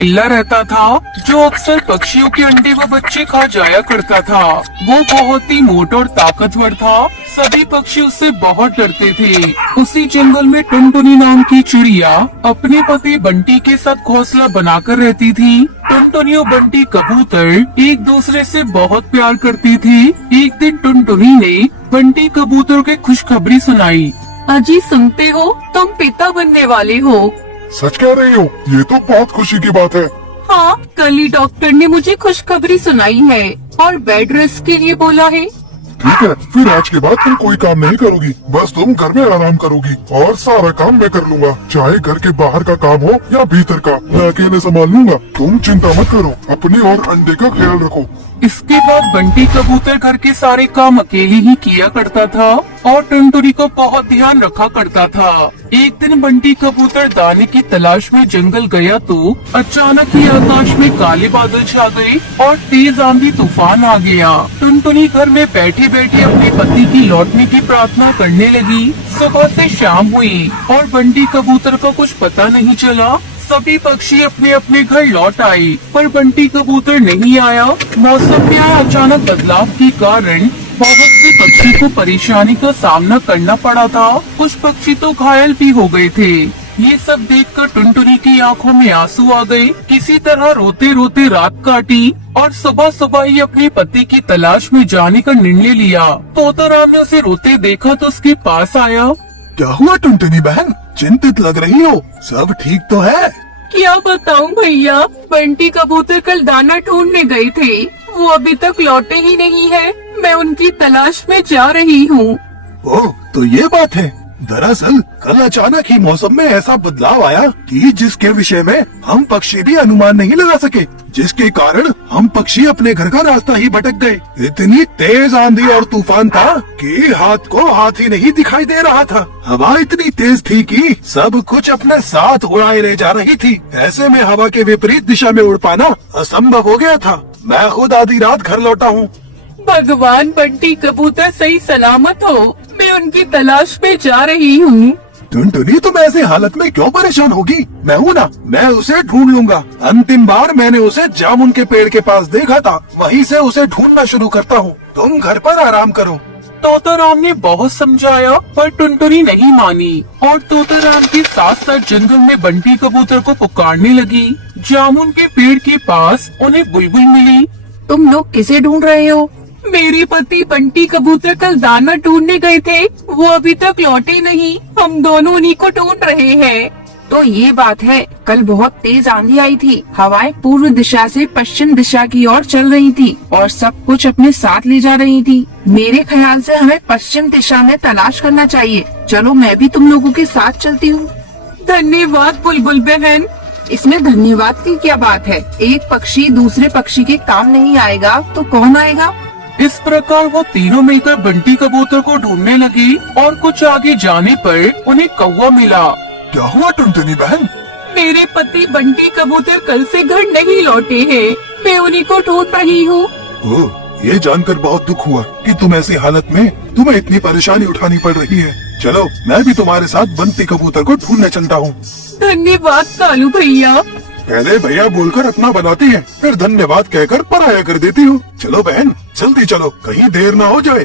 बिल्ला रहता था जो अक्सर पक्षियों के अंडे व बच्चे खा जाया करता था। वो बहुत ही मोटा और ताकतवर था। सभी पक्षी उससे बहुत डरते थे। उसी जंगल में टुनटुनी नाम की चिड़िया अपने पति बंटी के साथ घोंसला बनाकर रहती थी। टुनटुनी और बंटी कबूतर एक दूसरे से बहुत प्यार करती थी। एक दिन टुनटुनी ने बंटी कबूतर को खुशखबरी सुनाई। अजी सुनते हो, तुम पिता बनने वाले हो। सच कह रही हो? ये तो बहुत खुशी की बात है। हाँ, कल ही डॉक्टर ने मुझे खुशखबरी सुनाई है और बेड रेस्ट के लिए बोला है। ठीक है, फिर आज के बाद तुम कोई काम नहीं करोगी, बस तुम घर में आराम करोगी और सारा काम मैं कर लूंगा, चाहे घर के बाहर का काम हो या भीतर का, मैं अकेले संभाल लूंगा। तुम चिंता मत करो, अपने और अंडे का ख्याल रखो। इसके बाद बंटी कबूतर घर के सारे काम अकेले ही किया करता था और टुनटुनी को बहुत ध्यान रखा करता था। एक दिन बंटी कबूतर दाने की तलाश में जंगल गया तो अचानक ही आकाश में काले बादल छा गए और तेज आंधी तूफान आ गया। टुनटुनी घर में बैठे बैठे अपने पति की लौटने की प्रार्थना करने लगी। सुबह से शाम हुई और बंटी कबूतर को कुछ पता नहीं चला। सभी पक्षी अपने अपने घर लौट आए पर बंटी कबूतर नहीं आया। मौसम में आए अचानक बदलाव के कारण बहुत से पक्षी को परेशानी का सामना करना पड़ा था। कुछ पक्षी तो घायल भी हो गए थे। ये सब देखकर टुनटुनी की आंखों में आंसू आ गए। किसी तरह रोते रोते रात काटी और सुबह सुबह ही अपने पति की तलाश में जाने का निर्णय लिया। तोता राम ने उसे रोते देखा तो उसके पास आया। क्या हुआ टुनटुनी बहन, चिंतित लग रही हो? सब ठीक तो है? क्या बताऊं भैया, बंटी कबूतर कल दाना ढूंढने गए थे, वो अभी तक लौटे ही नहीं है। मैं उनकी तलाश में जा रही हूँ। ओह, तो ये बात है। दरअसल कल अचानक ही मौसम में ऐसा बदलाव आया कि जिसके विषय में हम पक्षी भी अनुमान नहीं लगा सके, जिसके कारण हम पक्षी अपने घर का रास्ता ही भटक गए। इतनी तेज आंधी और तूफान था कि हाथ को हाथ ही नहीं दिखाई दे रहा था। हवा इतनी तेज थी कि सब कुछ अपने साथ उड़ाए ले जा रही थी। ऐसे में हवा के विपरीत दिशा में उड़ पाना असंभव हो गया था। मैं खुद आधी रात घर लौटा हूँ। भगवान, बंटी कबूतर सही सलामत हो। मैं उनकी तलाश में जा रही हूँ। टुनटुनी, तुम ऐसी हालत में क्यों परेशान होगी? मैं हूँ ना, मैं उसे ढूंढ लूंगा। अंतिम बार मैंने उसे जामुन के पेड़ के पास देखा था, वहीं से उसे ढूंढना शुरू करता हूँ। तुम घर पर आराम करो। तोता राम ने बहुत समझाया पर टुनटुनी नहीं मानी और तोता राम के साथ साथ जंगल में बंटी कबूतर को पुकारने लगी। जामुन के पेड़ के पास उन्हें बुलबुल मिली। तुम लोग किसे ढूंढ रहे हो? मेरे पति बंटी कबूतर कल दाना ढूंढने गए थे, वो अभी तक लौटे नहीं। हम दोनों उन्हीं को ढूंढ रहे हैं। तो ये बात है, कल बहुत तेज आंधी आई थी। हवाएं पूर्व दिशा से पश्चिम दिशा की ओर चल रही थी और सब कुछ अपने साथ ले जा रही थी। मेरे ख्याल से हमें पश्चिम दिशा में तलाश करना चाहिए। चलो, मैं भी तुम लोगों के साथ चलती हूँ। धन्यवाद बुलबुल बहन। इसमें धन्यवाद की क्या बात है? एक पक्षी दूसरे पक्षी के काम नहीं आएगा तो कौन आएगा? इस प्रकार वो तीनों मिलकर बंटी कबूतर को ढूंढने लगी और कुछ आगे जाने पर उन्हें कौवा मिला। क्या हुआ टुनटुनी बहन? मेरे पति बंटी कबूतर कल से घर नहीं लौटे हैं। मैं उन्हीं को ढूंढ रही हूँ। ओह, ये जानकर बहुत दुख हुआ कि तुम ऐसी हालत में तुम्हें इतनी परेशानी उठानी पड़ रही है। चलो, मैं भी तुम्हारे साथ बंटी कबूतर को ढूंढने चलता हूँ। धन्यवाद कालू भैया। पहले भैया बोलकर अपना बनाती है, फिर धन्यवाद कहकर पराया कर देती हूँ। चलो बहन, जल्दी चलो, कहीं देर ना हो जाए।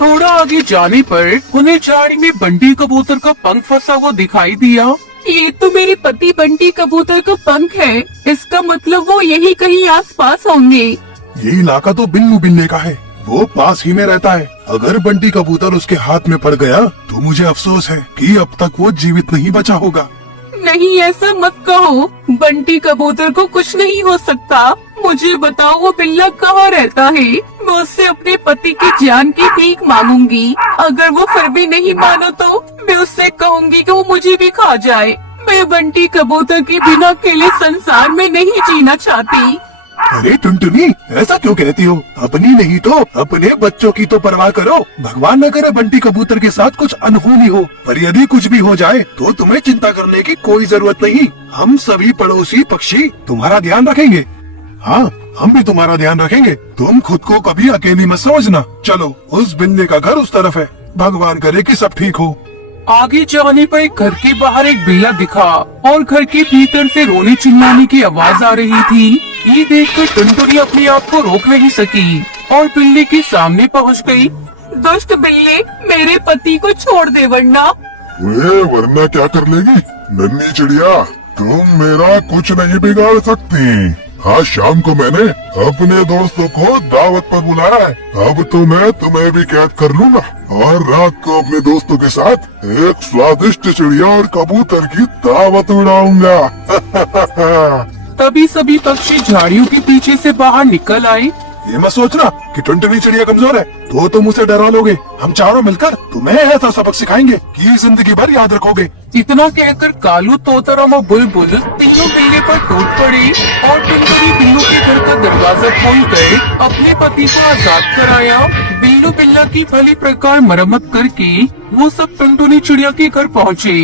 थोड़ा आगे जाने पर उन्हें झाड़ी में बंटी कबूतर का पंख फंसा हुआ दिखाई दिया। ये तो मेरे पति बंटी कबूतर का पंख है। इसका मतलब वो यही कहीं आसपास होंगे। ये इलाका तो बिन्नू बिन्ने का है, वो पास ही में रहता है। अगर बंटी कबूतर उसके हाथ में पड़ गया तो मुझे अफसोस है कि अब तक वो जीवित नहीं बचा होगा। नहीं, ऐसा मत कहो। बंटी कबूतर को कुछ नहीं हो सकता। मुझे बताओ, वो बिल्ला कहाँ रहता है? मैं उससे अपने पति की जान की भीख मांगूंगी। अगर वो फिर भी नहीं माना तो मैं उससे कहूँगी कि वो मुझे भी खा जाए। मैं बंटी कबूतर के बिना अकेले संसार में नहीं जीना चाहती। अरे टुनटुनी, ऐसा क्यों कहती हो? अपनी नहीं तो अपने बच्चों की तो परवाह करो। भगवान न करे बंटी कबूतर के साथ कुछ अनहोनी हो, पर यदि कुछ भी हो जाए तो तुम्हें चिंता करने की कोई जरूरत नहीं। हम सभी पड़ोसी पक्षी तुम्हारा ध्यान रखेंगे। हाँ, हम भी तुम्हारा ध्यान रखेंगे। तुम खुद को कभी अकेली मत समझना। चलो, उस बिन्ने का घर उस तरफ है। भगवान करे कि सब ठीक हो। आगे जाने पर एक घर के बाहर एक बिल्ला दिखा और घर के भीतर से रोने चिल्लाने की आवाज आ रही थी। ये देखकर टुनटुनी अपने आप को रोक नहीं सकी और बिल्ली के सामने पहुंच गई। दुष्ट बिल्ली, मेरे पति को छोड़ दे वरना। वे वरना क्या कर लेगी नन्ही चिड़िया, तुम मेरा कुछ नहीं बिगाड़ सकती। आज शाम को मैंने अपने दोस्तों को दावत पर बुलाया है। अब तो मैं तुम्हें भी कैद कर लूंगा और रात को अपने दोस्तों के साथ एक स्वादिष्ट चिड़िया और कबूतर की दावत उड़ाऊंगा। तभी सभी पक्षी झाड़ियों के पीछे से बाहर निकल आए। ये मत सोचना कि टुनटुनी चिड़िया कमजोर है तो तुम उसे डरा लोगे। हम चारों मिलकर तुम्हें ऐसा सबक सिखाएंगे कि जिंदगी भर याद रखोगे। इतना कहकर कालू, तोताराम और बुलबुल तीनों बिल्ली पर टूट पड़े और टुनटुनी बिल्लू के घर का दरवाजा खोल कर अपने पति को आजाद कराया। बिल्लू बिल्ला की भली प्रकार मरम्मत करके वो सब टुनटुनी चिड़िया के घर पहुँचे।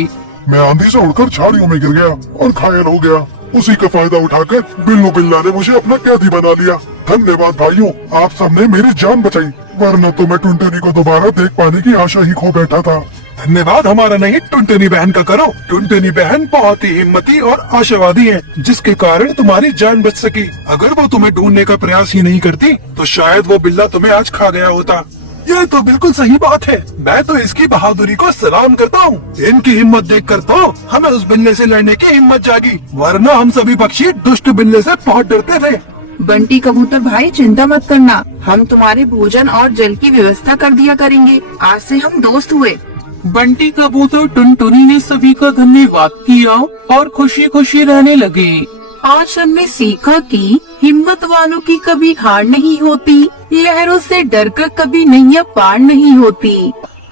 मैं आंधी से उड़कर झाड़ियों में गिर गया और घायल हो गया। उसी का फायदा उठाकर बिल्लू बिल्ला ने मुझे अपना कैदी बना लिया। धन्यवाद भाइयों, आप सबने मेरी जान बचाई, वरना तो मैं टुनटुनी को दोबारा देख पाने की आशा ही खो बैठा था। धन्यवाद हमारा नहीं, टुनटुनी बहन का करो। टुनटुनी बहन बहुत ही हिम्मती और आशावादी है, जिसके कारण तुम्हारी जान बच सकी। अगर वो तुम्हें ढूंढने का प्रयास ही नहीं करती तो शायद वो बिल्ला तुम्हें आज खा गया होता। ये तो बिल्कुल सही बात है। मैं तो इसकी बहादुरी को सलाम करता हूँ। इनकी हिम्मत देखकर तो हमें उस बिल्ले से लड़ने की हिम्मत जागी, वरना हम सभी पक्षी दुष्ट बिल्ले से बहुत डरते थे। बंटी कबूतर भाई, चिंता मत करना, हम तुम्हारे भोजन और जल की व्यवस्था कर दिया करेंगे। आज से हम दोस्त हुए। बंटी कबूतर टुनटुनी ने सभी का धन्यवाद किया और खुशी खुशी रहने लगे। आज हमने सीखा कि हिम्मत वालों की कभी हार नहीं होती, लहरों से डरकर कभी नैया पार नहीं होती।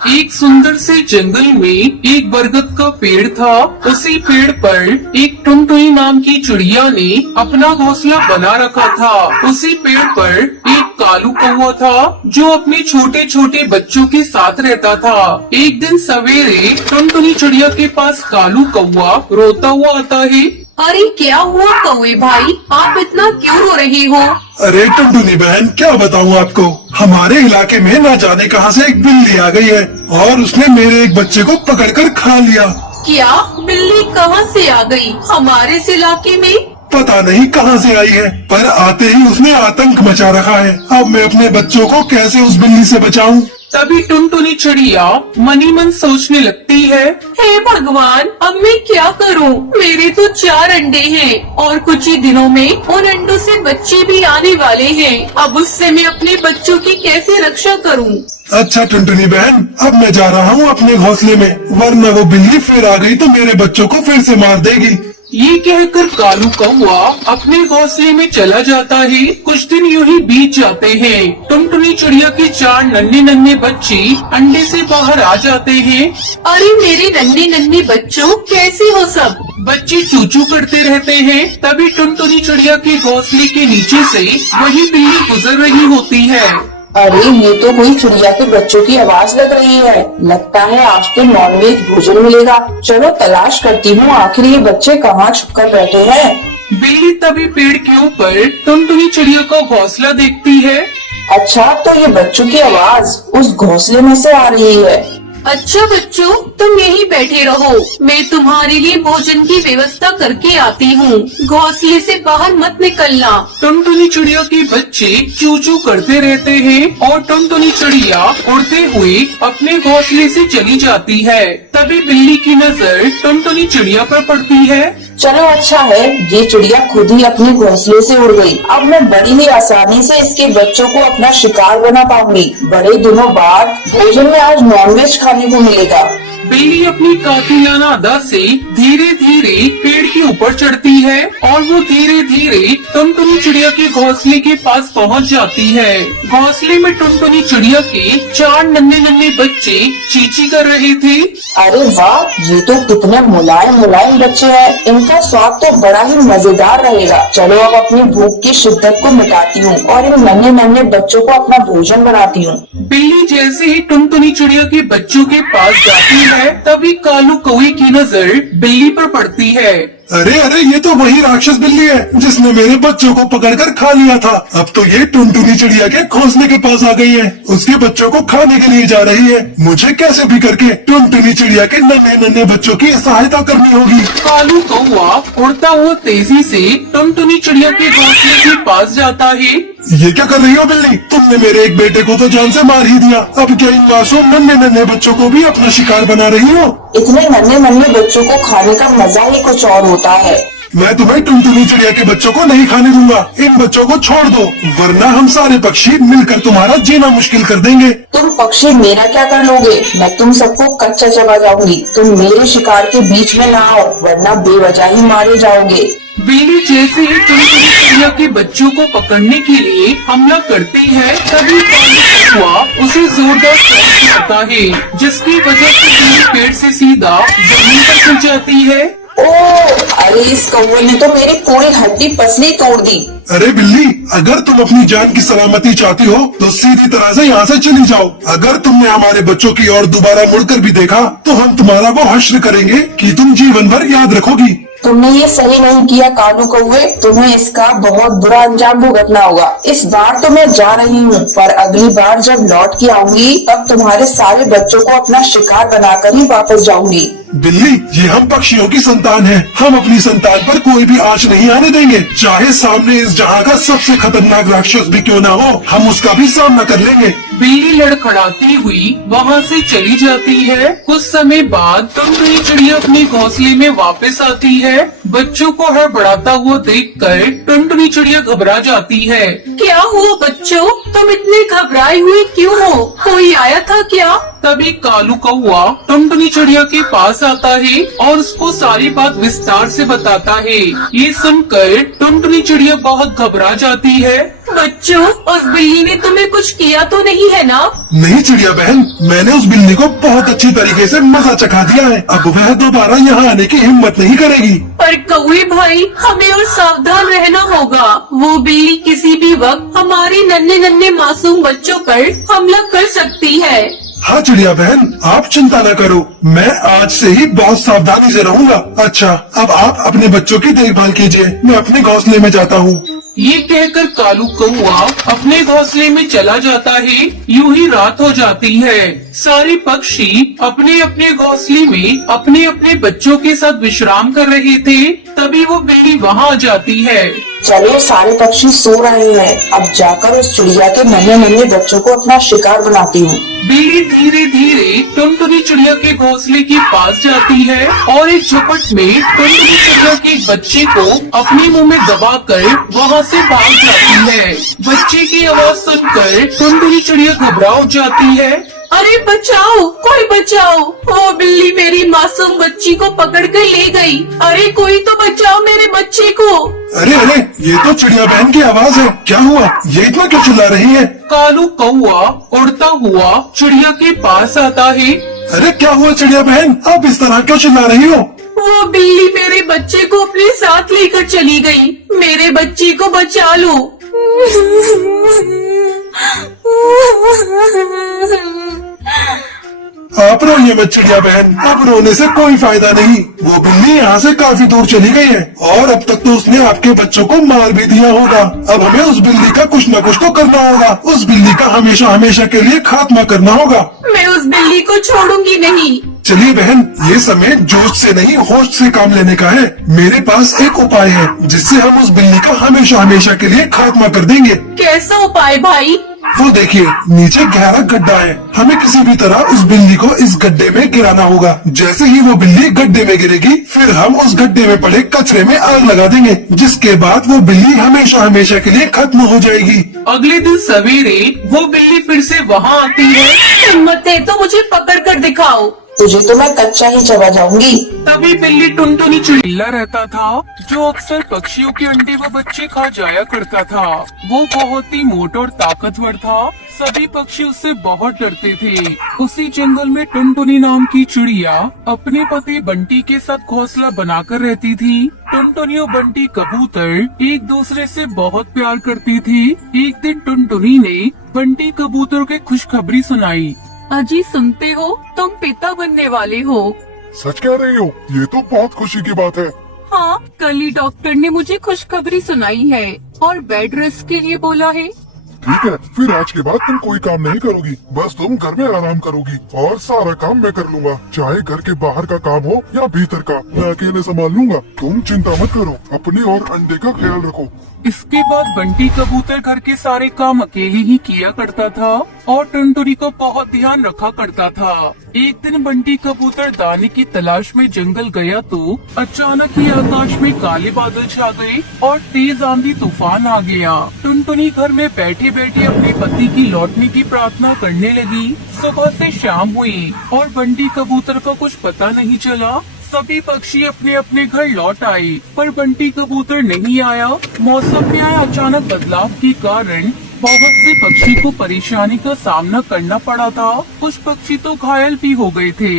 एक सुंदर से जंगल में एक बरगद का पेड़ था। उसी पेड़ पर एक टुनटुनी नाम की चिड़िया ने अपना घोंसला बना रखा था। उसी पेड़ पर एक कालू कौवा था जो अपने छोटे छोटे बच्चों के साथ रहता था। एक दिन सवेरे टुनटुनी चिड़िया के पास कालू कौवा रोता हुआ आता है। अरे क्या हुआ कौवे भाई, आप इतना क्यों रो रही हो? अरे टुनटुनी बहन, क्या बताऊँ आपको, हमारे इलाके में न जाने कहां से एक बिल्ली आ गई है और उसने मेरे एक बच्चे को पकड़कर खा लिया। क्या बिल्ली कहाँ से आ गई हमारे इस इलाके में? पता नहीं कहां से आई है, पर आते ही उसने आतंक मचा रखा है। अब मैं अपने बच्चों को कैसे उस बिल्ली से बचाऊं? तभी टुनटुनी चिड़िया मनी मन सोचने लगती है। हे भगवान, अब मैं क्या करूं? मेरे तो 4 अंडे हैं और कुछ ही दिनों में उन अंडों से बच्चे भी आने वाले हैं। अब उससे मैं अपने बच्चों की कैसे रक्षा करूं? अच्छा टुनटुनी बहन, अब मैं जा रहा हूँ अपने घोंसले में, वरना वो बिल्ली फिर आ गई तो मेरे बच्चों को फिर से मार देगी। ये कहकर कालू कौवा अपने घोंसले में चला जाता है। कुछ दिन यूं ही बीत जाते हैं। टुनटुनी चिड़िया के 4 नन्हे नन्हे बच्चे अंडे से बाहर आ जाते हैं। अरे मेरे नन्हे नन्हे बच्चों, कैसे हो सब? बच्चे चूचू करते रहते हैं। तभी टुनटुनी चिड़िया के घोंसले के नीचे से वही बिल्ली गुजर रही होती है। अरे ये तो कोई चिड़िया के बच्चों की आवाज लग रही है। लगता है आज तो नॉनवेज भोजन मिलेगा। चलो तलाश करती हूँ, आखिर ये बच्चे कहाँ छुपकर बैठे हैं। बिल्ली तभी पेड़ के ऊपर टुनटुनी चिड़िया का घोंसला देखती है। अच्छा, तो ये बच्चों की आवाज उस घोंसले में से आ रही है। अच्छा बच्चों, तुम यहीं बैठे रहो, मैं तुम्हारे लिए भोजन की व्यवस्था करके आती हूँ। घोंसले से बाहर मत निकलना। टुनटुनी चिड़िया के बच्चे चू चू करते रहते हैं और टुनटुनी चिड़िया उड़ते हुए अपने घोंसले से चली जाती है। तभी बिल्ली की नजर टुनटुनी चिड़िया पर पड़ती है। चलो अच्छा है, ये चिड़िया खुद ही अपने घोंसले से उड़ गई। अब मैं बड़ी ही आसानी से इसके बच्चों को अपना शिकार बना पाऊंगी। बड़े दिनों बाद भोजन में आज नॉनवेज खाने को मिलेगा। बिल्ली अपनी कातिलाना अदा से धीरे धीरे पेड़ के ऊपर चढ़ती है और वो धीरे धीरे टुनटुनी चिड़िया के घोंसले के पास पहुंच जाती है। घोंसले में टुनटुनी चिड़िया के 4 नन्हे नन्हे बच्चे चींची कर रहे थे। अरे वाह, ये तो कितने मुलायम मुलायम बच्चे हैं। इनका स्वाद तो बड़ा ही मजेदार रहेगा। चलो अब अपनी भूख की शिद्दत को मिटाती हूँ और इन नन्हे नन्हे बच्चों को अपना भोजन बनाती हूँ। बिल्ली जैसे ही टुनटुनी चिड़िया के बच्चों के पास जाती है, तभी कालू कौवे की नजर बिल्ली पर पड़ती है। अरे अरे, ये तो वही राक्षस बिल्ली है जिसने मेरे बच्चों को पकड़कर खा लिया था। अब तो ये टुनटुनी चिड़िया के घोंसले के पास आ गई है, उसके बच्चों को खाने के लिए जा रही है। मुझे कैसे भी करके टुनटुनी चिड़िया के नन्हे नन्हे बच्चों की सहायता करनी होगी। कालू कौआ उड़ता हुआ तेजी से टुनटुनी चिड़िया के घोंसले के पास जाता है। ये क्या कर रही हो बिल्ली? तुमने मेरे एक बेटे को तो जान से मार ही दिया, अब क्या इन मासूम नन्हे नन्हे बच्चों को भी अपना शिकार बना रही हो? इतने नन्हे नन्हे बच्चों को खाने का मजा ही कुछ और होता है। मैं तुम्हें टुनटुनी चिड़िया के बच्चों को नहीं खाने दूंगा। इन बच्चों को छोड़ दो, वरना हम सारे पक्षी मिलकर तुम्हारा जीना मुश्किल कर देंगे। तुम पक्षी मेरा क्या कर लोगे? मैं तुम सबको कच्चा चबा जाऊंगी। तुम मेरे शिकार के बीच में ना आओ, वरना बेवजह ही मारे जाओगे। बिल्ली जैसे ही टुनटुनी चिड़िया के बच्चों को पकड़ने के लिए हमला करती है, तभी कालू कौआ उसे जोरदार शॉट मारता है, जिसकी वजह से बिल्ली पेड़ से सीधा जमीन पर गिर जाती है। ओ, अरे इस कौवे ने तो मेरी पूरी हड्डी पसली तोड़ दी। अरे बिल्ली, अगर तुम अपनी जान की सलामती चाहती हो तो सीधी तरह से यहाँ से चली जाओ। अगर तुमने हमारे बच्चों की ओर दोबारा मुड़कर भी देखा तो हम तुम्हारा वो हश्र करेंगे कि तुम जीवन भर याद रखोगी। तुमने ये सही नहीं किया कालू कौवे, तुम्हें इसका बहुत बुरा अंजाम भुगतना होगा। इस बार तो मैं जा रही हूँ, पर अगली बार जब लौट के आऊंगी तब तुम्हारे सारे बच्चों को अपना शिकार बनाकर ही वापस जाऊंगी। बिल्ली, ये हम पक्षियों की संतान है, हम अपनी संतान पर कोई भी आंच नहीं आने देंगे। चाहे सामने इस जहाँ का सबसे खतरनाक राक्षस भी क्यों ना हो, हम उसका भी सामना कर लेंगे। बिल्ली लड़खड़ाती हुई वहाँ से चली जाती है। कुछ समय बाद टुनटुनी चिड़िया अपने घोंसले में वापस आती है। बच्चों को हड़बड़ाता हुआ देखकर टुनटुनी चिड़िया घबरा जाती है। क्या हुआ बच्चों, तुम इतने घबराए हुए क्यों हो? कोई आया था क्या? तभी कालू कौआ टुनटुनी चिड़िया के पास आता है और उसको सारी बात विस्तार से बताता है। ये सुनकर टुनटुनी चिड़िया बहुत घबरा जाती है। बच्चों, उस बिल्ली ने तुम्हें कुछ किया तो नहीं है ना? नहीं चिड़िया बहन, मैंने उस बिल्ली को बहुत अच्छी तरीके से मजा चखा दिया है। अब वह दोबारा यहाँ आने की हिम्मत नहीं करेगी। पर कौवे भाई, हमें और सावधान रहना होगा। वो बिल्ली किसी भी वक्त हमारे नन्हे नन्हे मासूम बच्चों पर हमला कर सकती है। हाँ चिड़िया बहन, आप चिंता न करो, मैं आज से ही बहुत सावधानी से रहूंगा। अच्छा, अब आप अपने बच्चों की देखभाल कीजिए, मैं अपने घोंसले में जाता हूँ। ये कहकर कालू कौआ अपने घोंसले में चला जाता है। यूं ही रात हो जाती है। सारे पक्षी अपने अपने घोंसले में अपने अपने बच्चों के साथ विश्राम कर रहे थे। तभी वो बिल्ली वहाँ आ जाती है। चलो, सारे पक्षी सो रहे हैं, अब जाकर उस चिड़िया के नन्हे नन्हे बच्चों को अपना शिकार बनाती हूँ। बिल्ली धीरे धीरे टुनटुनी चिड़िया के घोंसले के पास जाती है और एक झपट में टुनटुनी चिड़िया के एक बच्चे को अपने मुंह में दबाकर वहाँ से भाग जाती है। बच्चे की आवाज सुनकर टुनटुनी चिड़िया घबरा जाती है। अरे बचाओ, कोई बचाओ, वो बिल्ली मेरी मासूम बच्ची को पकड़ कर ले गई। अरे कोई तो बचाओ मेरे बच्चे को। अरे अरे, ये तो चिड़िया बहन की आवाज है। क्या हुआ? ये इतना क्यों चिल्ला रही है? कालू कौआ उड़ता हुआ चिड़िया के पास आता है। अरे क्या हुआ चिड़िया बहन, आप इस तरह क्यों चिल्ला रही हो? वो बिल्ली मेरे बच्चे को अपने साथ लेकर चली गई। मेरे बच्चे को बचा लो। आप रोइए मत चिड़िया बहन, अब रोने से कोई फायदा नहीं। वो बिल्ली यहाँ से काफी दूर चली गई है और अब तक तो उसने आपके बच्चों को मार भी दिया होगा। अब हमें उस बिल्ली का कुछ न कुछ तो करना होगा। उस बिल्ली का हमेशा हमेशा के लिए खात्मा करना होगा। मैं उस बिल्ली को छोड़ूंगी नहीं। चलिए बहन, ये समय जोश से नहीं होश से काम लेने का है। मेरे पास एक उपाय है जिससे हम उस बिल्ली का हमेशा हमेशा के लिए खात्मा कर देंगे। कैसा उपाय भाई? वो देखिए, नीचे गहरा गड्ढा है, हमें किसी भी तरह उस बिल्ली को इस गड्ढे में गिराना होगा। जैसे ही वो बिल्ली गड्ढे में गिरेगी, फिर हम उस गड्ढे में पड़े कचरे में आग लगा देंगे, जिसके बाद वो बिल्ली हमेशा हमेशा के लिए खत्म हो जाएगी। अगले दिन सवेरे वो बिल्ली फिर से वहाँ आती है। हिम्मत है तो मुझे पकड़ कर दिखाओ। तुझे तो मैं कच्चा ही चबा जाऊंगी। तभी बिल्ली टुनटुनी चिड़िया रहता था, जो अक्सर पक्षियों के अंडे व बच्चे खा जाया करता था। वो बहुत ही मोटा और ताकतवर था। सभी पक्षी उससे बहुत डरते थे। उसी जंगल में टुनटुनी नाम की चिड़िया अपने पति बंटी के साथ घोंसला बनाकर रहती थी। टुनटुनी और बंटी कबूतर एक दूसरे से बहुत प्यार करती थी। एक दिन टुनटुनी ने बंटी कबूतर को खुशखबरी सुनाई। अजी सुनते हो, तुम पिता बनने वाले हो। सच कह रही हो? ये तो बहुत खुशी की बात है। हाँ, कल ही डॉक्टर ने मुझे खुशखबरी सुनाई है और बेड रेस्ट के लिए बोला है। ठीक है, फिर आज के बाद तुम कोई काम नहीं करोगी, बस तुम घर में आराम करोगी और सारा काम मैं कर लूंगा, चाहे घर के बाहर का काम हो या भीतर का, मैं अकेले संभाल लूंगा। तुम चिंता मत करो, अपने और अंडे का ख्याल रखो। इसके बाद बंटी कबूतर घर के सारे काम अकेले ही किया करता था और टुनटुनी को बहुत ध्यान रखा करता था। एक दिन बंटी कबूतर दाने की तलाश में जंगल गया तो अचानक ही आकाश में काले बादल छा गए और तेज आंधी तूफान आ गया। टुनटुनी घर में बैठे बैठे अपने पति की लौटने की प्रार्थना करने लगी। सुबह से शाम हुई और बंटी कबूतर को कुछ पता नहीं चला। सभी पक्षी अपने अपने घर लौट आए पर बंटी कबूतर नहीं आया। मौसम में आए अचानक बदलाव के कारण बहुत से पक्षी को परेशानी का सामना करना पड़ा था। कुछ पक्षी तो घायल भी हो गए थे।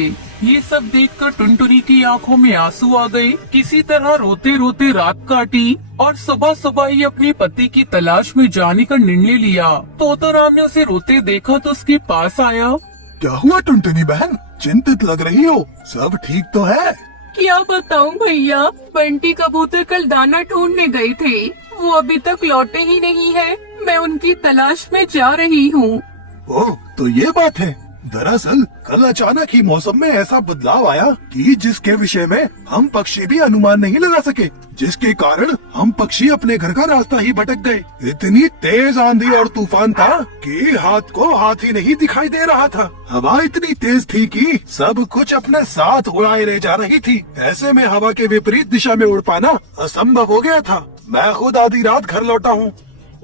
ये सब देखकर टुनटुनी की आंखों में आंसू आ गए। किसी तरह रोते रोते रात काटी और सुबह सुबह ही अपने पति की तलाश में जाने का निर्णय लिया। तोताराम ने उसे रोते देखा तो उसके पास आया। क्या हुआ टुनटुनी बहन, चिंतित लग रही हो? सब ठीक तो है? क्या बताऊं भैया, बंटी कबूतर कल दाना ढूंढने गए थे, वो अभी तक लौटे ही नहीं है। मैं उनकी तलाश में जा रही हूँ। ओह, तो ये बात है। दरअसल कल अचानक ही मौसम में ऐसा बदलाव आया कि जिसके विषय में हम पक्षी भी अनुमान नहीं लगा सके, जिसके कारण हम पक्षी अपने घर का रास्ता ही भटक गए। इतनी तेज आंधी और तूफान था कि हाथ को हाथ ही नहीं दिखाई दे रहा था। हवा इतनी तेज थी कि सब कुछ अपने साथ उड़ाए ले जा रही थी। ऐसे में हवा के विपरीत दिशा में उड़ पाना असंभव हो गया था। मैं खुद आधी रात घर लौटा हूँ।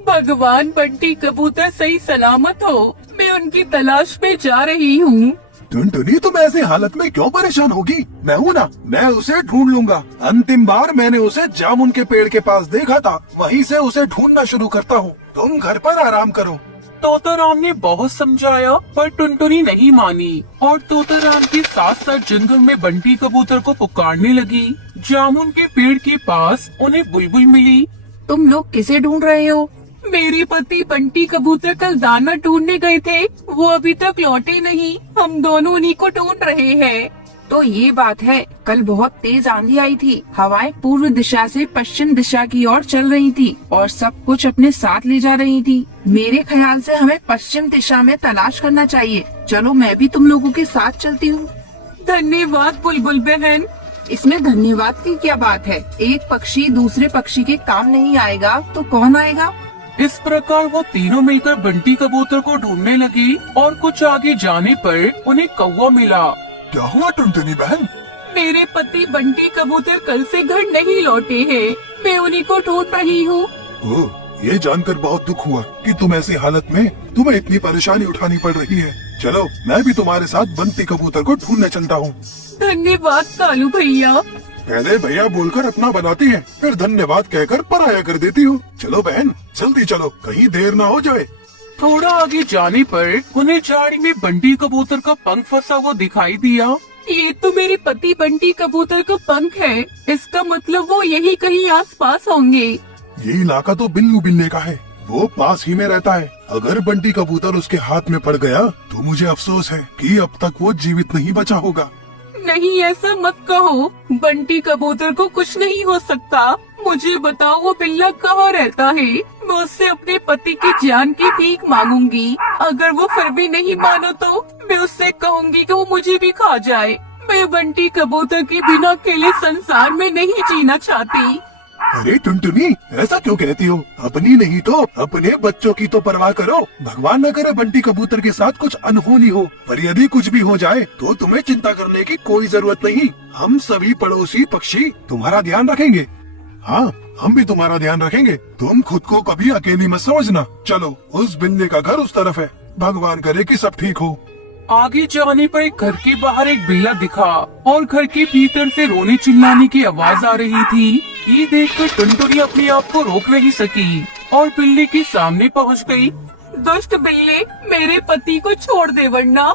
भगवान, बंटी कबूतर सही सलामत हो। मैं उनकी तलाश में जा रही हूँ। टुनटुनी, तुम ऐसी हालत में क्यों परेशान होगी? मैं हूँ ना, मैं उसे ढूंढ लूंगा। अंतिम बार मैंने उसे जामुन के पेड़ के पास देखा था, वहीं से उसे ढूंढना शुरू करता हूँ। तुम घर पर आराम करो। तोताराम ने बहुत समझाया पर टुनटुनी नहीं मानी और तोताराम के साथ साथ जंगल में बंटी कबूतर को पुकारने लगी। जामुन के पेड़ के पास उन्हें बुलबुल मिली। तुम लोग किसे ढूंढ रहे हो? मेरे पति बंटी कबूतर कल दाना ढूंढने गए थे, वो अभी तक लौटे नहीं। हम दोनों उन्हीं को ढूंढ रहे हैं। तो ये बात है, कल बहुत तेज आंधी आई थी। हवाएं पूर्व दिशा से पश्चिम दिशा की ओर चल रही थी और सब कुछ अपने साथ ले जा रही थी। मेरे ख्याल से हमें पश्चिम दिशा में तलाश करना चाहिए। चलो, मैं भी तुम लोगों के साथ चलती हूँ। धन्यवाद बुलबुल बहन। इसमें धन्यवाद की क्या बात है? एक पक्षी दूसरे पक्षी के काम नहीं आएगा तो कौन आएगा? इस प्रकार वो तीनों मिलकर बंटी कबूतर को ढूंढने लगी और कुछ आगे जाने पर उन्हें कौवा मिला। क्या हुआ टुनटुनी बहन? मेरे पति बंटी कबूतर कल से घर नहीं लौटे हैं। मैं उन्हीं को ढूंढ रही हूँ। ओह, ये जानकर बहुत दुख हुआ कि तुम ऐसी हालत में तुम्हें इतनी परेशानी उठानी पड़ रही है। चलो, मैं भी तुम्हारे साथ बंटी कबूतर को ढूंढने चलता हूँ। धन्यवाद कालू भैया। पहले भैया बोलकर अपना बनाती है, फिर धन्यवाद कहकर पराया कर देती हो। चलो बहन, जल्दी चलो, कहीं देर ना हो जाए। थोड़ा आगे जाने पर उन्हें झाड़ी में बंटी कबूतर का पंख फंसा हुआ दिखाई दिया। ये तो मेरे पति बंटी कबूतर का पंख है। इसका मतलब वो यही कहीं आसपास होंगे। ये इलाका तो बिल्लू बिल्ले का है, वो पास ही में रहता है। अगर बंटी कबूतर उसके हाथ में पड़ गया तो मुझे अफसोस है कि अब तक वो जीवित नहीं बचा होगा। नहीं, ऐसा मत कहो। बंटी कबूतर को कुछ नहीं हो सकता। मुझे बताओ, वो बिल्ला कहाँ रहता है? मैं उससे अपने पति की जान की भीख मांगूंगी। अगर वो फिर भी नहीं मानो तो मैं उससे कहूंगी कि वो मुझे भी खा जाए। मैं बंटी कबूतर के बिना अकेले संसार में नहीं जीना चाहती। अरे टुनटुनी, ऐसा क्यों कहती हो? अपनी नहीं तो अपने बच्चों की तो परवाह करो। भगवान न करे बंटी कबूतर के साथ कुछ अनहोनी हो, पर यदि कुछ भी हो जाए तो तुम्हें चिंता करने की कोई जरूरत नहीं। हम सभी पड़ोसी पक्षी तुम्हारा ध्यान रखेंगे। हाँ, हम भी तुम्हारा ध्यान रखेंगे। तुम खुद को कभी अकेली मत समझना। चलो, उस बिल्ले का घर उस तरफ है। भगवान करे कि सब ठीक हो। आगे जाने पर एक घर के बाहर एक बिल्ला दिखा और घर के भीतर से रोने चिल्लाने की आवाज आ रही थी। ये देखकर टुनटुनी अपने आप को रोक नहीं सकी और बिल्ले के सामने पहुंच गई। दुष्ट बिल्ले, मेरे पति को छोड़ दे वरना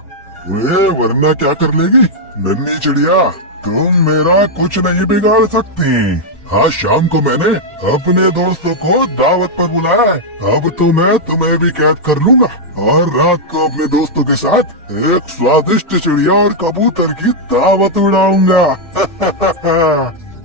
वरना क्या कर लेगी? नन्ही चिड़िया, तुम मेरा कुछ नहीं बिगाड़ सकती। आज शाम को मैंने अपने दोस्तों को दावत पर बुलाया है। अब तो मैं तुम्हें भी कैद कर लूंगा और रात को अपने दोस्तों के साथ एक स्वादिष्ट चिड़िया और कबूतर की दावत उड़ाऊंगा।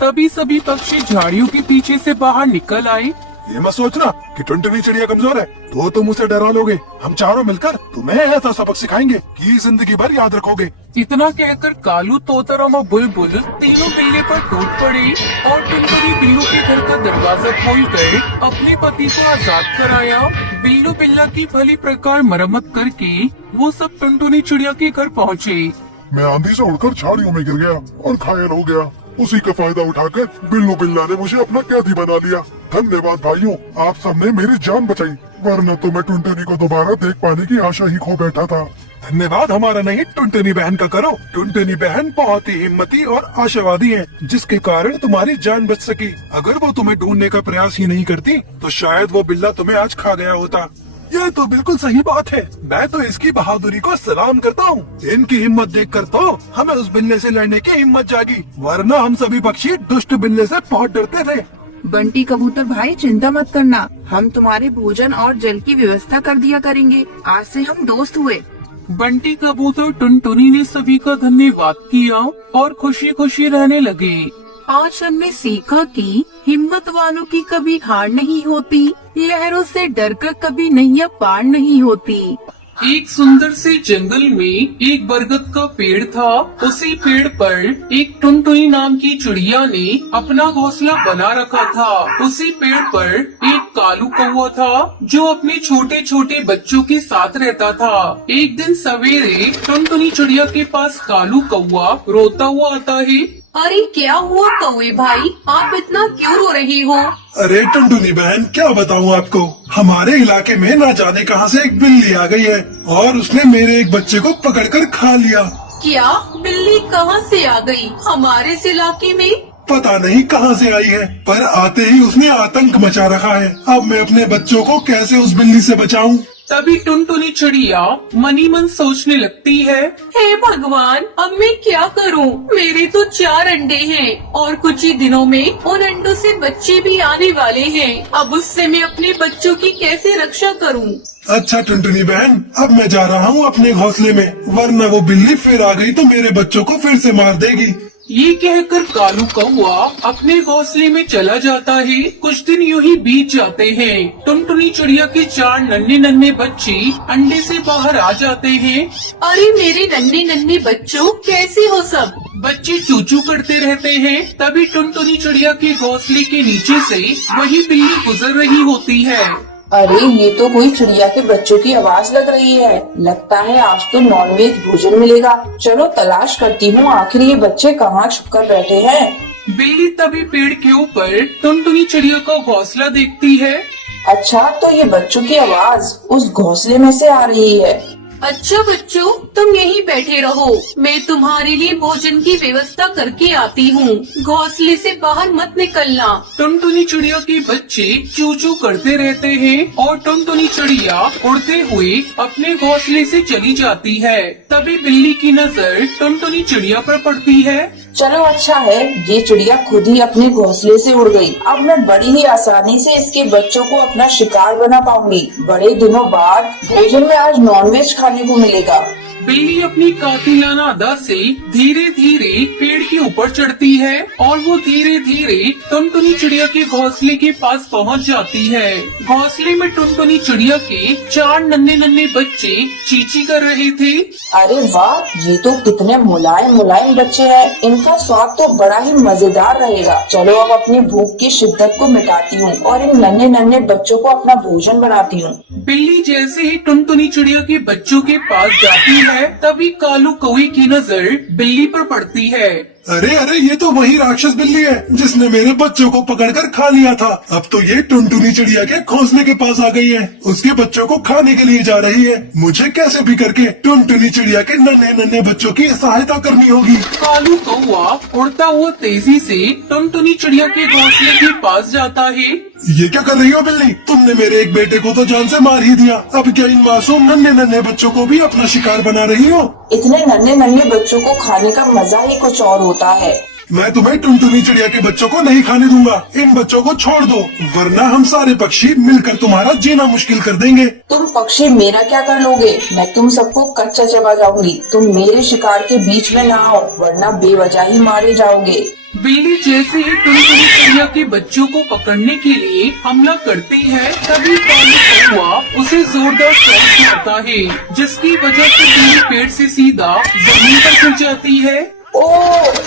तभी सभी पक्षी झाड़ियों के पीछे से बाहर निकल आए। ये मत सोचना कि टुनटुनी चिड़िया कमजोर है तो तुम उसे डरा लोगे। हम चारों मिलकर तुम्हें ऐसा सबक सिखाएंगे कि जिंदगी भर याद रखोगे। इतना कहकर कालू, तोताराम और बुलबुल तीनों बिल्ली पर टूट पड़े और टुनटुनी बिल्लू के घर का दरवाजा खोल कर अपने पति को आजाद कराया। बिल्लू बिल्ला की भली प्रकार मरम्मत करके वो सब टुनटुनी चिड़िया के घर पहुँचे। मैं आंधी से उड़कर झाड़ियों में गिर गया और घायल हो गया। उसी का फायदा उठाकर बिल्लू बिल्ला ने मुझे अपना कैदी बना लिया। धन्यवाद भाइयों, आप सबने मेरी जान बचाई, वरना तो मैं टुनटुनी को दोबारा देख पाने की आशा ही खो बैठा था। धन्यवाद हमारा नहीं, टुनटुनी बहन का करो। टुनटुनी बहन बहुत ही हिम्मती और आशावादी है, जिसके कारण तुम्हारी जान बच सकी। अगर वो तुम्हें ढूंढने का प्रयास ही नहीं करती तो शायद वो बिल्ला तुम्हें आज खा गया होता। ये तो बिल्कुल सही बात है। मैं तो इसकी बहादुरी को सलाम करता हूँ। इनकी हिम्मत देखकर तो हमें उस बिल्ले से लड़ने की हिम्मत जागी, वरना हम सभी पक्षी दुष्ट बिल्ले से बहुत डरते थे। बंटी कबूतर भाई चिंता मत करना, हम तुम्हारे भोजन और जल की व्यवस्था कर दिया करेंगे। आज से हम दोस्त हुए। बंटी कबूतर टुनटुनी ने सभी का धन्यवाद किया और खुशी खुशी रहने लगे। आज हमने सीखा कि हिम्मत वालों की कभी हार नहीं होती, लहरों से डरकर कभी नैया पार नहीं होती। एक सुंदर से जंगल में एक बरगद का पेड़ था। उसी पेड़ पर एक टुनटुनी नाम की चिड़िया ने अपना घोंसला बना रखा था। उसी पेड़ पर एक कालू कौवा था जो अपने छोटे छोटे बच्चों के साथ रहता था। एक दिन सवेरे टुनटुनी चिड़िया के पास कालू कौवा रोता हुआ आता है। अरे क्या हुआ कौवे भाई, आप इतना क्यों रो रही हो? अरे टुनटुनी बहन, क्या बताऊँ आपको, हमारे इलाके में ना जाने कहां से एक बिल्ली आ गई है और उसने मेरे एक बच्चे को पकड़कर खा लिया। क्या बिल्ली कहाँ से आ गई हमारे इस इलाके में? पता नहीं कहां से आई है, पर आते ही उसने आतंक मचा रखा है। अब मैं अपने बच्चों को कैसे उस बिल्ली से बचाऊं? तभी टुनटुनी चिड़िया मनी मन सोचने लगती है। हे भगवान, अब मैं क्या करूं? मेरे तो 4 अंडे हैं और कुछ ही दिनों में उन अंडों से बच्चे भी आने वाले हैं। अब उससे मैं अपने बच्चों की कैसे रक्षा करूं? अच्छा टुनटुनी बहन, अब मैं जा रहा हूँ अपने घोंसले में, वरना वो बिल्ली फिर आ गई तो मेरे बच्चों को फिर से मार देगी। ये कहकर कालू कौवा अपने घोंसले में चला जाता है। कुछ दिन यूं ही बीत जाते हैं। टुनटुनी चिड़िया के 4 नन्हे नन्हे बच्चे अंडे से बाहर आ जाते हैं। अरे मेरे नन्हे नन्हे बच्चों, कैसे हो सब? बच्चे चूचू करते रहते हैं। तभी टुनटुनी चिड़िया के घोंसले के नीचे से वही बिल्ली गुजर रही होती है। अरे ये तो कोई चिड़िया के बच्चों की आवाज लग रही है। लगता है आज तो नॉनवेज भोजन मिलेगा। चलो तलाश करती हूँ, आखिर ये बच्चे कहाँ छुपकर बैठे हैं। बिल्ली तभी पेड़ के ऊपर टुनटुनी चिड़िया का घोंसला देखती है। अच्छा, तो ये बच्चों की आवाज उस घोंसले में से आ रही है। अच्छा बच्चों, तुम यहीं बैठे रहो, मैं तुम्हारे लिए भोजन की व्यवस्था करके आती हूँ। घोंसले से बाहर मत निकलना। टुनटुनी चिड़िया के बच्चे चू चू करते रहते हैं और टुनटुनी चिड़िया उड़ते हुए अपने घोंसले से चली जाती है। तभी बिल्ली की नजर टुनटुनी चिड़िया पर पड़ती है। चलो अच्छा है, ये चिड़िया खुद ही अपने घोंसले से उड़ गई। अब मैं बड़ी ही आसानी से इसके बच्चों को अपना शिकार बना पाऊंगी। बड़े दिनों बाद भोजन में आज नॉनवेज खाने को मिलेगा। बिल्ली अपनी कातिलाना अदा से धीरे धीरे पेड़ के ऊपर चढ़ती है और वो धीरे धीरे टुनटुनी चिड़िया के घोंसले के पास पहुंच जाती है। घोंसले में टुनटुनी चिड़िया के 4 नन्हे नन्हे बच्चे चींची कर रहे थे। अरे वाह, ये तो कितने मुलायम मुलायम बच्चे हैं। इनका स्वाद तो बड़ा ही मजेदार रहेगा। चलो अब अपनी भूख की शिद्दत को मिटाती हूँ और इन नन्हे नन्हे बच्चों को अपना भोजन बनाती हूँ। बिल्ली जैसे ही टुनटुनी चिड़िया के बच्चों के पास जाती है, तभी कालू कौवे की नजर बिल्ली पर पड़ती है। अरे अरे, ये तो वही राक्षस बिल्ली है जिसने मेरे बच्चों को पकड़कर खा लिया था। अब तो ये टुनटुनी चिड़िया के घोंसले के पास आ गई है। उसके बच्चों को खाने के लिए जा रही है। मुझे कैसे भी करके टुनटुनी चिड़िया के नन्हे नन्हे बच्चों की सहायता करनी होगी। कालू कौवा उड़ता हुआ तेजी से टुनटुनी चिड़िया के घोंसले के पास जाता है। ये क्या कर रही हो बिल्ली? तुमने मेरे एक बेटे को तो जान से मार ही दिया, अब क्या इन मासूम नन्हे नन्हे बच्चों को भी अपना शिकार बना रही हो? इतने नन्हे नन्हे बच्चों को खाने का मजा ही कुछ और होता है। मैं तुम्हें टुनटुनी चिड़िया के बच्चों को नहीं खाने दूंगा। इन बच्चों को छोड़ दो, वरना हम सारे पक्षी मिलकर तुम्हारा जीना मुश्किल कर देंगे। तुम पक्षी मेरा क्या कर लोगे? मैं तुम सबको कच्चा चबा जाऊंगी। तुम मेरे शिकार के बीच में ना आओ, वरना बेवजह ही मारे जाओगे। बिल्ली जैसे ही टुनटुनी चिड़िया के बच्चों को पकड़ने के लिए हमला करती है, तभी कालू कौवा उसे जोरदार शॉट मारता है, जिसकी वजह से बिल्ली पेड़ से सीधा जमीन पर गिर जाती है। ओ,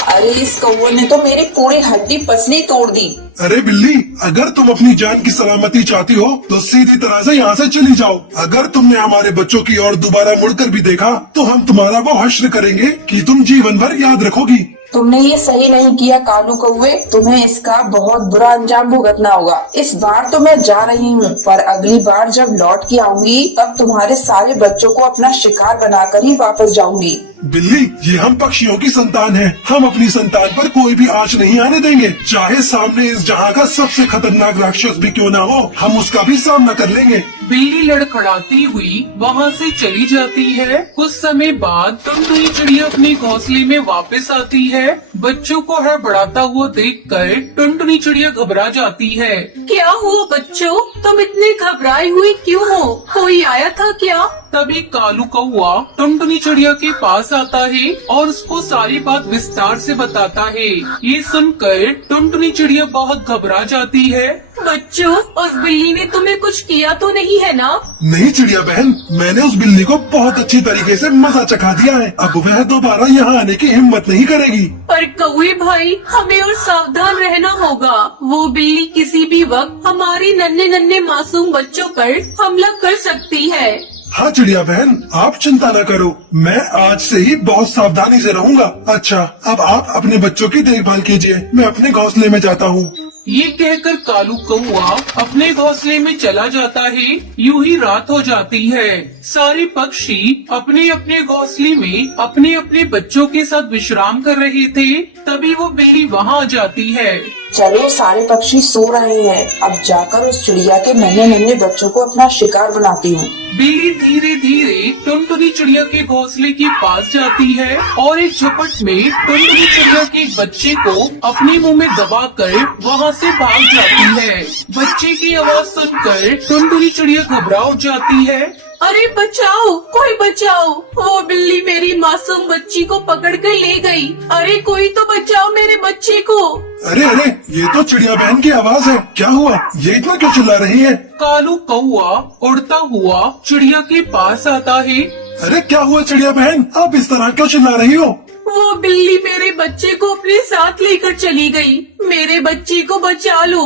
अरे इस कौवे ने तो मेरी पूरी हड्डी पसली तोड़ दी। अरे बिल्ली, अगर तुम अपनी जान की सलामती चाहती हो तो सीधी तरह से यहाँ से चली जाओ। अगर तुमने हमारे बच्चों की ओर दोबारा मुड़कर भी देखा तो हम तुम्हारा वो हश्र करेंगे कि तुम जीवन भर याद रखोगी। तुमने ये सही नहीं किया कालू कौवे, तुम्हें इसका बहुत बुरा अंजाम भुगतना होगा। इस बार तो मैं जा रही हूँ, पर अगली बार जब लौट के आऊंगी तब तुम्हारे सारे बच्चों को अपना शिकार बनाकर ही वापस जाऊंगी। बिल्ली, ये हम पक्षियों की संतान हैं। हम अपनी संतान पर कोई भी आंच नहीं आने देंगे। चाहे सामने इस जहाँ का सबसे खतरनाक राक्षस भी क्यों ना हो, हम उसका भी सामना कर लेंगे। बिल्ली लड़खड़ाती हुई वहाँ से चली जाती है। कुछ समय बाद टुनटुनी चिड़िया अपने घोंसले में वापस आती है। बच्चों को हड़बड़ाता हुआ देखकर टुनटुनी चिड़िया घबरा जाती है। क्या हुआ बच्चों, तुम इतने घबराई हुई क्यों हो? कोई आया था क्या? तभी कालू कौवा टुनटुनी चिड़िया के पास आता है और उसको सारी बात विस्तार से बताता है। ये सुनकर टुनटुनी चिड़िया बहुत घबरा जाती है। बच्चों, उस बिल्ली ने तुम्हें कुछ किया तो नहीं है ना? नहीं चिड़िया बहन, मैंने उस बिल्ली को बहुत अच्छी तरीके से मजा चखा दिया है। अब वह दोबारा यहाँ आने की हिम्मत नहीं करेगी। पर कौवे भाई, हमें और सावधान रहना होगा। वो बिल्ली किसी भी वक्त हमारे नन्हे नन्हे मासूम बच्चों पर हमला कर सकती है। हाँ चिड़िया बहन, आप चिंता न करो, मैं आज से ही बहुत सावधानी से रहूंगा। अच्छा, अब आप अपने बच्चों की देखभाल कीजिए, मैं अपने घोंसले में जाता हूँ। ये कहकर कालू कौवा अपने घोंसले में चला जाता है। यूं ही रात हो जाती है। सारे पक्षी अपने अपने घोंसले में अपने अपने बच्चों के साथ विश्राम कर रहे थे। तभी वो बिल्ली वहाँ आ जाती है। चलो, सारे पक्षी सो रहे हैं, अब जाकर उस चिड़िया के नन्हे नन्हे बच्चों को अपना शिकार बनाती हूँ। बिल्ली धीरे धीरे टुनटुनी चिड़िया के घोंसले के पास जाती है और एक झपट में टुनटुनी चिड़िया के एक बच्चे को अपने मुंह में दबाकर वहाँ से भाग जाती है। बच्चे की आवाज सुनकर टुनटुनी चिड़िया घबरा जाती है। अरे बचाओ, कोई बचाओ, वो बिल्ली मेरी मासूम बच्ची को पकड़ कर ले गई। अरे कोई तो बचाओ मेरे बच्चे को। अरे अरे, ये तो चिड़िया बहन की आवाज है। क्या हुआ, ये इतना क्यों चिल्ला रही है? कालू कौवा उड़ता हुआ चिड़िया के पास आता है। अरे क्या हुआ चिड़िया बहन, आप इस तरह क्यों चिल्ला रही हो? वो बिल्ली मेरे बच्चे को अपने साथ लेकर चली गई। मेरे बच्चे को बचा लो।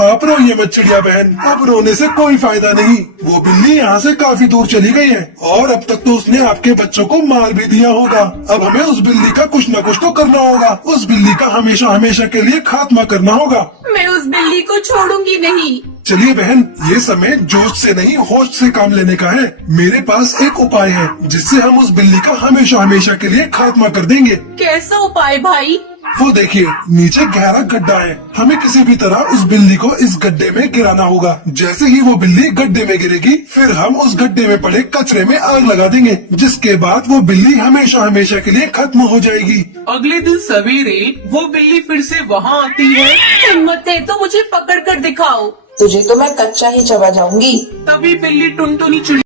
आप रोइए मत चिड़िया बहन, अब रोने से कोई फायदा नहीं। वो बिल्ली यहाँ से काफी दूर चली गई है और अब तक तो उसने आपके बच्चों को मार भी दिया होगा। अब हमें उस बिल्ली का कुछ न कुछ तो करना होगा। उस बिल्ली का हमेशा हमेशा के लिए खात्मा करना होगा। मैं उस बिल्ली को छोड़ूंगी नहीं। चलिए बहन, ये समय जोश से नहीं होश से काम लेने का है। मेरे पास एक उपाय है जिससे हम उस बिल्ली का हमेशा हमेशा के लिए खात्मा कर देंगे। कैसा उपाय भाई? वो देखिए, नीचे गहरा गड्ढा है। हमें किसी भी तरह उस बिल्ली को इस गड्ढे में गिराना होगा। जैसे ही वो बिल्ली गड्ढे में गिरेगी, फिर हम उस गड्ढे में पड़े कचरे में आग लगा देंगे, जिसके बाद वो बिल्ली हमेशा हमेशा के लिए खत्म हो जाएगी। अगले दिन सवेरे वो बिल्ली फिर से वहाँ आती है। हिम्मत है तो मुझे पकड़ कर दिखाओ। तुझे तो मैं कच्चा ही चबा जाऊंगी। तभी बिल्ली टुनटुनी चिड़िया